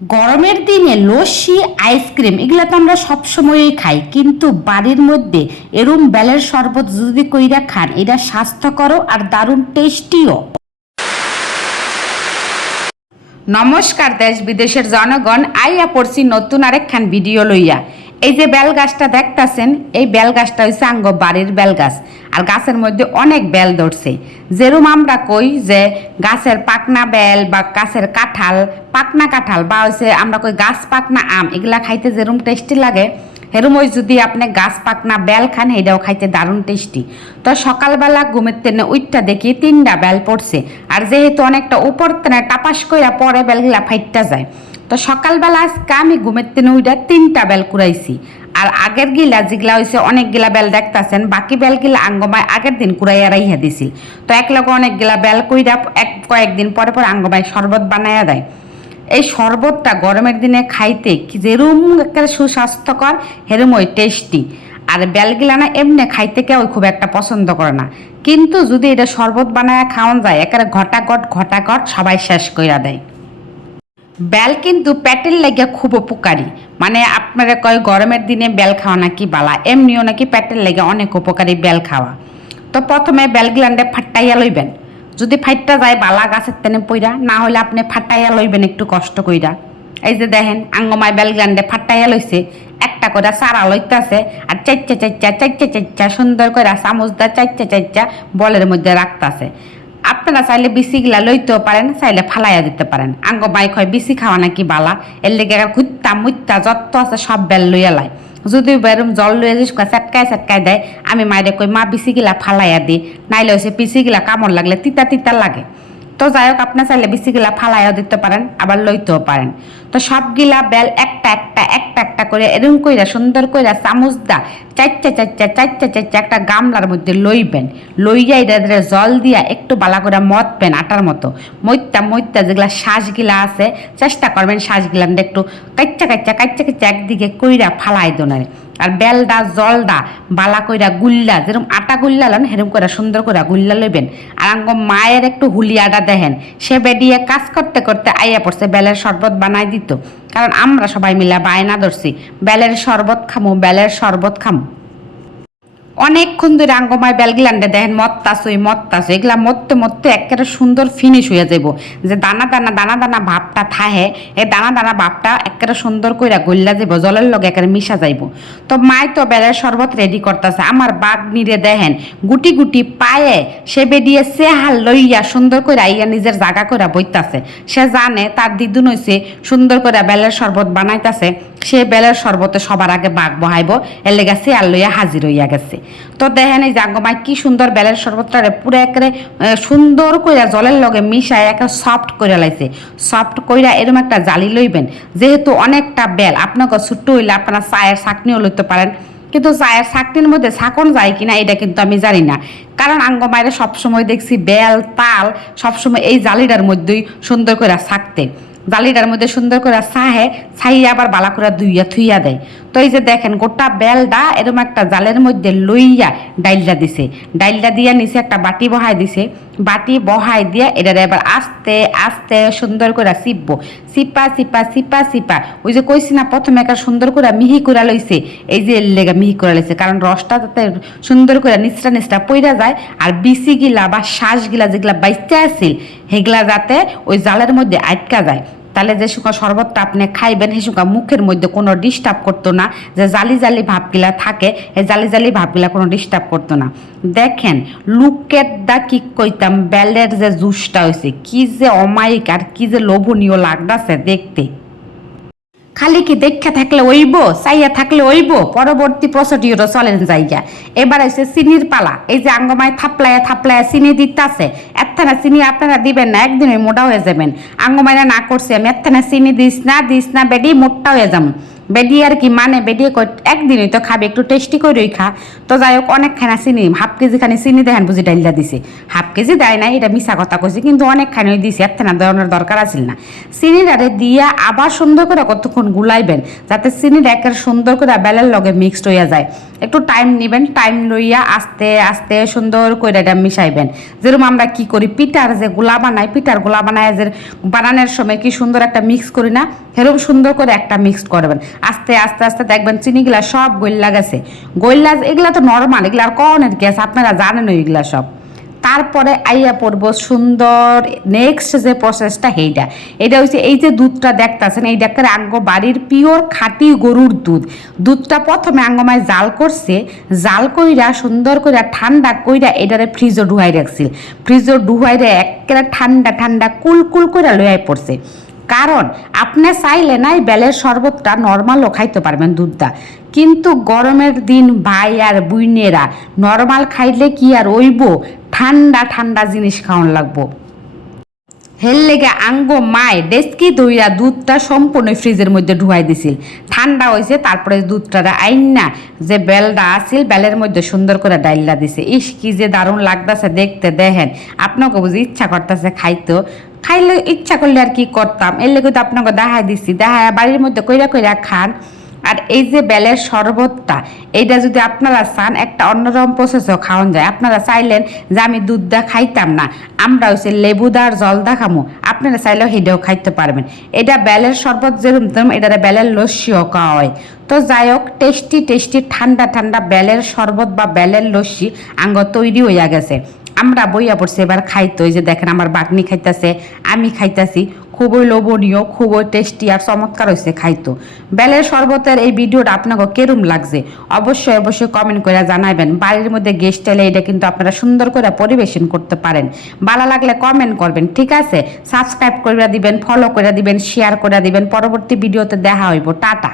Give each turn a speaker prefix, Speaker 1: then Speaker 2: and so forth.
Speaker 1: গরমের দিনে লস্যি, আইসক্রিম, এগুলো তো আমরা সবসময়ই খাই। কিন্তু বাড়ির মধ্যে এরম বেলের শরবত যদি কইরা খান, এটা স্বাস্থ্যকর আর দারুণ টেস্টিও। নমস্কার দেশ বিদেশের জনগণ, আইয়া পড়ছি নতুন আরেকখান ভিডিও লইয়া। এই যে বেল গাছটা দেখতাছেন, এই বেল গাছটা হচ্ছে আঙ্গ বাড়ির বেল গাছ। আর গাছের মধ্যে অনেক বেল ধরছে। যেরম আমরা কই যে গাছের পাকনা বেল বা গাছের কাঁঠাল, পাকনা কাঁঠাল বা হচ্ছে আমরা কই গাছ পাকনা আম, এগুলা খাইতে যেরম টেস্টি লাগে এরম ওই যদি আপনি গাছ পাকনা বেল খান, এটাও খাইতে দারুণ টেস্টি তো সকালবেলা ঘুমের তেনে উইটটা দেখি তিনটা বেল পড়ছে। আর যেহেতু অনেকটা উপর তেনে টাপাস কইরা পরে বেলগুলা ফাইটটা যায়। তো সকালবেলা আজকে আমি ঘুমের তেনে উইটা তিনটা বেল কুড়াইছি। আর আগের গিলা যেগুলা হয়েছে অনেকগুলা বেল দেখতাছেন, বাকি বেলগুলা আঙ্গমায় আগের দিন কুড়াইয়া রাইহা দিছিল তো এক লগে অনেকগুলা বেল কইরা এক কয়েকদিন পরে পরে আঙ্গমায় শরবত বানাইয়া দেয়। এই শরবতটা গরমের দিনে খাইতে যেরম একটা সুস্বাস্থ্যকর হেরম ওই টেস্টি। আর বেলগিলা না এমনি খাইতে কেউ খুব একটা পছন্দ করে না। কিন্তু যদি এটা শরবত বানায় খাওয়ান যায়, একেবারে ঘটাঘট ঘটাঘট সবাই শেষ কইরা দেয়। বেল কিন্তু পেটের লেগে খুব উপকারী। মানে আপনারা কয়, গরমের দিনে বেল খাওয়া নাকি বালা, এমনিও নাকি পেটের লেগে অনেক উপকারী বেল খাওয়া। তো প্রথমে বেলগুলান্ডে ফাটাইয়া লইবেন। যদি ফাইটটা যায় বালা গাছের তেনে পইরা, না হলে আপনি ফাটাইয়া লইবেন একটু কষ্ট কইরা। এই যে দেখেন, আঙ্গমায় বেলগ্লান্ডে ফাটাইয়া লইছে, একটা করে সারা লইতাছে, আর চাইচা চাইচা চাইচা চাইচা সুন্দর করে চামচ দা চাইচা চাইচা বলের মধ্যে রাখতাছে। আপনারা চাইলে বিসিগুলা লইতেও পারেন, চাইলে ফালাইয়া দিতে পারেন। আঙ্গ বাইক হয় বেশি খাওয়া নাকি বালা, এর লেগে খুত্তা মুত্তা যত আছে, সব বেল লইয়া লাই যদি বেরম জল লইয়া যাস চেটকায় চেটকায় দেয়, আমি মায়ের কই, মা, বিসিগুলা ফালাইয়া দিই নাইলে হচ্ছে পিসিগুলা কামড় লাগলে তিতা তিতা লাগে। তো যাই হোক, আপনার চাইলে বিসিগুলা ফালাইয়াও দিতে পারেন, আবার লইতেও পারেন। তো সবগুলা বেল একটা একটা একটা একটা করে এরকম কইরা, সুন্দর কইরা চামচ দা চারটা চারটা চারটা চারটা একটা গামলার মধ্যে লইবেন। লইয়া এটা জল দিয়া একটু বালা করে মতবেন আটার মতো। মইত্যা মইত্যা যেগুলা শ্বাসগুলা আছে, চেষ্টা করবেন শ্বাসগুলা একটু কাচ্চা কাচ্চা কাচ্চা কাচ্চা একদিকে কইরা ফালাই দোনারে আর বেলডা, জলডা, বালা কইরা গুল্লা, যেরকম আটা গুল্লা লন, সেরকম করে সুন্দর করে গুল্লা লইবেন। আর আঙ্গ মায়ের একটু হুলিয়াটা দেখেন, সে বেডিয়ে কাজ করতে করতে আইয়া পড়ছে, বেলের শরবত বানাই দিত। কারণ আমরা সবাই মিলা বায়না ধরছি, বেলের শরবত খামো, বেলের শরবত খামু। অনেকক্ষণ ধরে আঙ্গমায় বেলগিলান্ডে দেখেন মত্তাছই মত্তাছ এগুলা মরতে মরতে একেবারে সুন্দর ফিনিশ হয়ে যাব যে দানা দানা দানা দানা ভাবটা থাহে এই দানা দানা ভাবটা একেবারে সুন্দর কইরা গল্লা যাব জলের লগে একেবারে মিশা যাইব। তো মাই তো বেলের শরবত রেডি করতেছে। আমার বাঘ নিরে দেখেন, গুটি গুটি পায়ে সে বেডিয়ে সেহাল লইয়া সুন্দর করে আইয়া নিজের জাগা করে বইতাছে। সে জানে তার দিদুন হইছে সুন্দর করে বেলের শরবত বানাইতাছে। সে বেলের শরবতে সবার আগে বাঘ বহাইব, এর লেগে আর লইয়া হাজির হইয়া গেছে। তো দেখেন এই জাঙ্গমায় কি সুন্দর বেলের শরবতটারে পুরো একেবারে সুন্দর কইরা জলের লগে মিশায় একটা সফট কইরা লাইছে। সফট কইরা এরকম একটা জালি লইবেন, যেহেতু অনেকটা বেল। আপনাকে ছোট্ট হইলে আপনারা চায়ের চাকনিও লইতে পারেন। কিন্তু চায়ের চাকনির মধ্যে ছাকন যায় কিনা, এটা কিন্তু আমি জানি না। কারণ আঙ্গমায়ের সবসময় দেখছি বেল, তাল, সবসময় এই জালিটার মধ্যেই সুন্দর করে ছাকতে জালিটার মধ্যে সুন্দর করে চাহে ছাইয়া আবার বালা করে ধুইয়া থুইয়া দেয়। তো এই যে দেখেন, গোটা বেলটা এরকম একটা জালের মধ্যে লইয়া ডাইলটা দিছে। ডাইলটা দিয়া নিচে একটা বাটি বহাই দিছে। বাটি বহাই দিয়া এটা এবার আস্তে আস্তে সুন্দর করে চিপবো। চিপা চিপা চিপা চিপা। ওই যে কইছি না, প্রথমে একটা সুন্দর করে মিহি করে লইছে। এই যে লেগা মিহি করে লইছে, কারণ রসটা যাতে সুন্দর করে নিচটা নিচটা পইরা যায়, আর বিসি গিলা বা শ্বাস গিলা যেগুলা বাইচতে আসিল সেগুলা যাতে ওই জালের মধ্যে আটকা যায়। তাহলে যে সুখা শরবতটা আপনি খাইবেন সে সুখা মুখের মধ্যে কোনো ডিস্টার্ব করতো না। যে জালি জালি ভাবগুলা থাকে, এই জালি জালি ভাবগুলা কোনো ডিস্টার্ব করতো না। দেখেন, লুকের দা কি কইতাম, বেলের যে জুসটা হয়েছে কি যে অমায়িক আর কি যে লোভনীয় লাগতাছে দেখতে। খালি কি দেখা থাকলে ওইব চাইয়া থাকলে ওইব পরবর্তী প্রসিডিওর চলেন যাইয়া এবার হচ্ছে চিনির পালা। এই যে আঙ্গমায় থাপলায়া থাপলায়া চিনি দিতাছে এত্থানা চিনি আপনারা দিবেন না একদিনই মোটা হয়ে যাবেন। আঙ্গমাইরা না করছি আমি এত্থানা চিনি দিস না দিস না, বেডি মোটা হয়ে যাম। বেডি আর কি মানে বেডি একদিনই তো খাবে, একটু টেস্টি করেই খা। তো যাই হোক অনেক খানা চিনি, হাফ কেজি খানি চিনি দেখেন বুঝি ডাইলা দিছে। হাফ কেজি দেয় নাই, এটা মিশা কথা কইছে, কিন্তু অনেক খানি দিছে এত না দেওয়ানোর দরকার আছিল না। চিনিটারে দিয়া আবার সুন্দর করে কতক্ষণ গুলাইবেন, যাতে চিনিটা একের সুন্দর করে বেলের লগে মিক্সড হইয়া যায়। একটু টাইম নেবেন টাইম লইয়া আস্তে আস্তে সুন্দর করে এটা মিশাইবেন। যেরকম আমরা কি করি, পিঠার যে গোলা বানাই, পিঠার গোলা বানায় যে বানানোর সময় কি সুন্দর একটা মিক্স করি না, সেরকম সুন্দর করে একটা মিক্সড করবেন। আস্তে আস্তে আস্তে দেখবেন চিনিগুলা সব গোল্লা গেছে। গোল্লা এগুলা তো নর্মাল এগুলা আর কনের গ্যাস আপনারা জানেন এগুলা সব। তারপরে আইয়া পড়ব সুন্দর নেক্সট যে প্রসেসটা সেইটা। এটা হচ্ছে এই যে দুধটা দেখতেছেন, এই দেখার আঙ্গ বাড়ির পিওর খাঁটি গরুর দুধ। দুধটা প্রথমে আঙ্গমায় জাল করছে, জাল কইরা সুন্দর কইরা ঠান্ডা কইরা এটারে ফ্রিজও ডুহাই রাখছিল। ফ্রিজও ডুহাইরে একেবারে ঠান্ডা ঠান্ডা কুল কুল কইরা লইয়াই পড়ছে। কারণ আপনি চাইলে নাই বেলের শরবতটা নর্মালও খাইতে পারবেন দুধটা। কিন্তু গরমের দিন ভাই আর বুইনেরা নর্মাল খাইলে কি আর ওইব? ঠান্ডা ঠান্ডা জিনিস খাওয়ান লাগবো। হেল লেগে আঙ্গো মায় ডেস্কি দইরা দুধটা সম্পূর্ণ ফ্রিজের মধ্যে ঢুয়াই দিছিল। ঠান্ডা হয়েছে তারপরে দুধটা আইন না যে বেলটা আসিল বেলের মধ্যে সুন্দর করে ডাইল্লা দিছে। ইস, কি যে দারুণ লাগতেছে দেখতে, দেখেন। আপনাকে বুঝি ইচ্ছা করতেছে খাইতো। খাইলে ইচ্ছা করলে আর কি করতাম। এর লেগে তো আপনাকে দেখাই দিছি। দেখায় বাড়ির মধ্যে কইরা কইরা খান। আর এই যে বেলের শরবতটা, এইটা যদি আপনারা চান, একটা অন্যরকম প্রসেসও খাওয়ান যায়। আপনারা চাইলেন যে আমি দুধটা খাইতাম না, আমরা হচ্ছে লেবুদার জলদা খামো। আপনারা চাইলেও সেটাও খাইতে পারবেন। এটা বেলের শরবত যেরকম তেরকম এটা বেলের লস্যিও খাওয়া হয়। তো যাই হোক টেস্টি টেস্টি ঠান্ডা ঠান্ডা বেলের শরবত বা বেলের লস্যি আঙ্গ তৈরি হইয়া গেছে। আমরা বইয়া পড়ছি, এবার খাইতো এই যে দেখেন আমার বাগনি খাইতেছে, আমি খাইতাছি। খুবই লোভনীয়, খুবই টেস্টি আর চমৎকার হয়েছে খাইতো। বেলের শরবতের এই ভিডিওটা আপনাকে কেরম লাগছে? অবশ্যই অবশ্যই কমেন্ট করে জানাবেন বাড়ির মধ্যে গেস্ট এলে এটা কিন্তু আপনারা সুন্দর করে পরিবেশন করতে পারেন। ভালো লাগলে কমেন্ট করবেন, ঠিক আছে? সাবস্ক্রাইব করে দিবেন ফলো করে দিবেন শেয়ার করে দিবেন। পরবর্তী ভিডিওতে দেখা হইব। টাটা।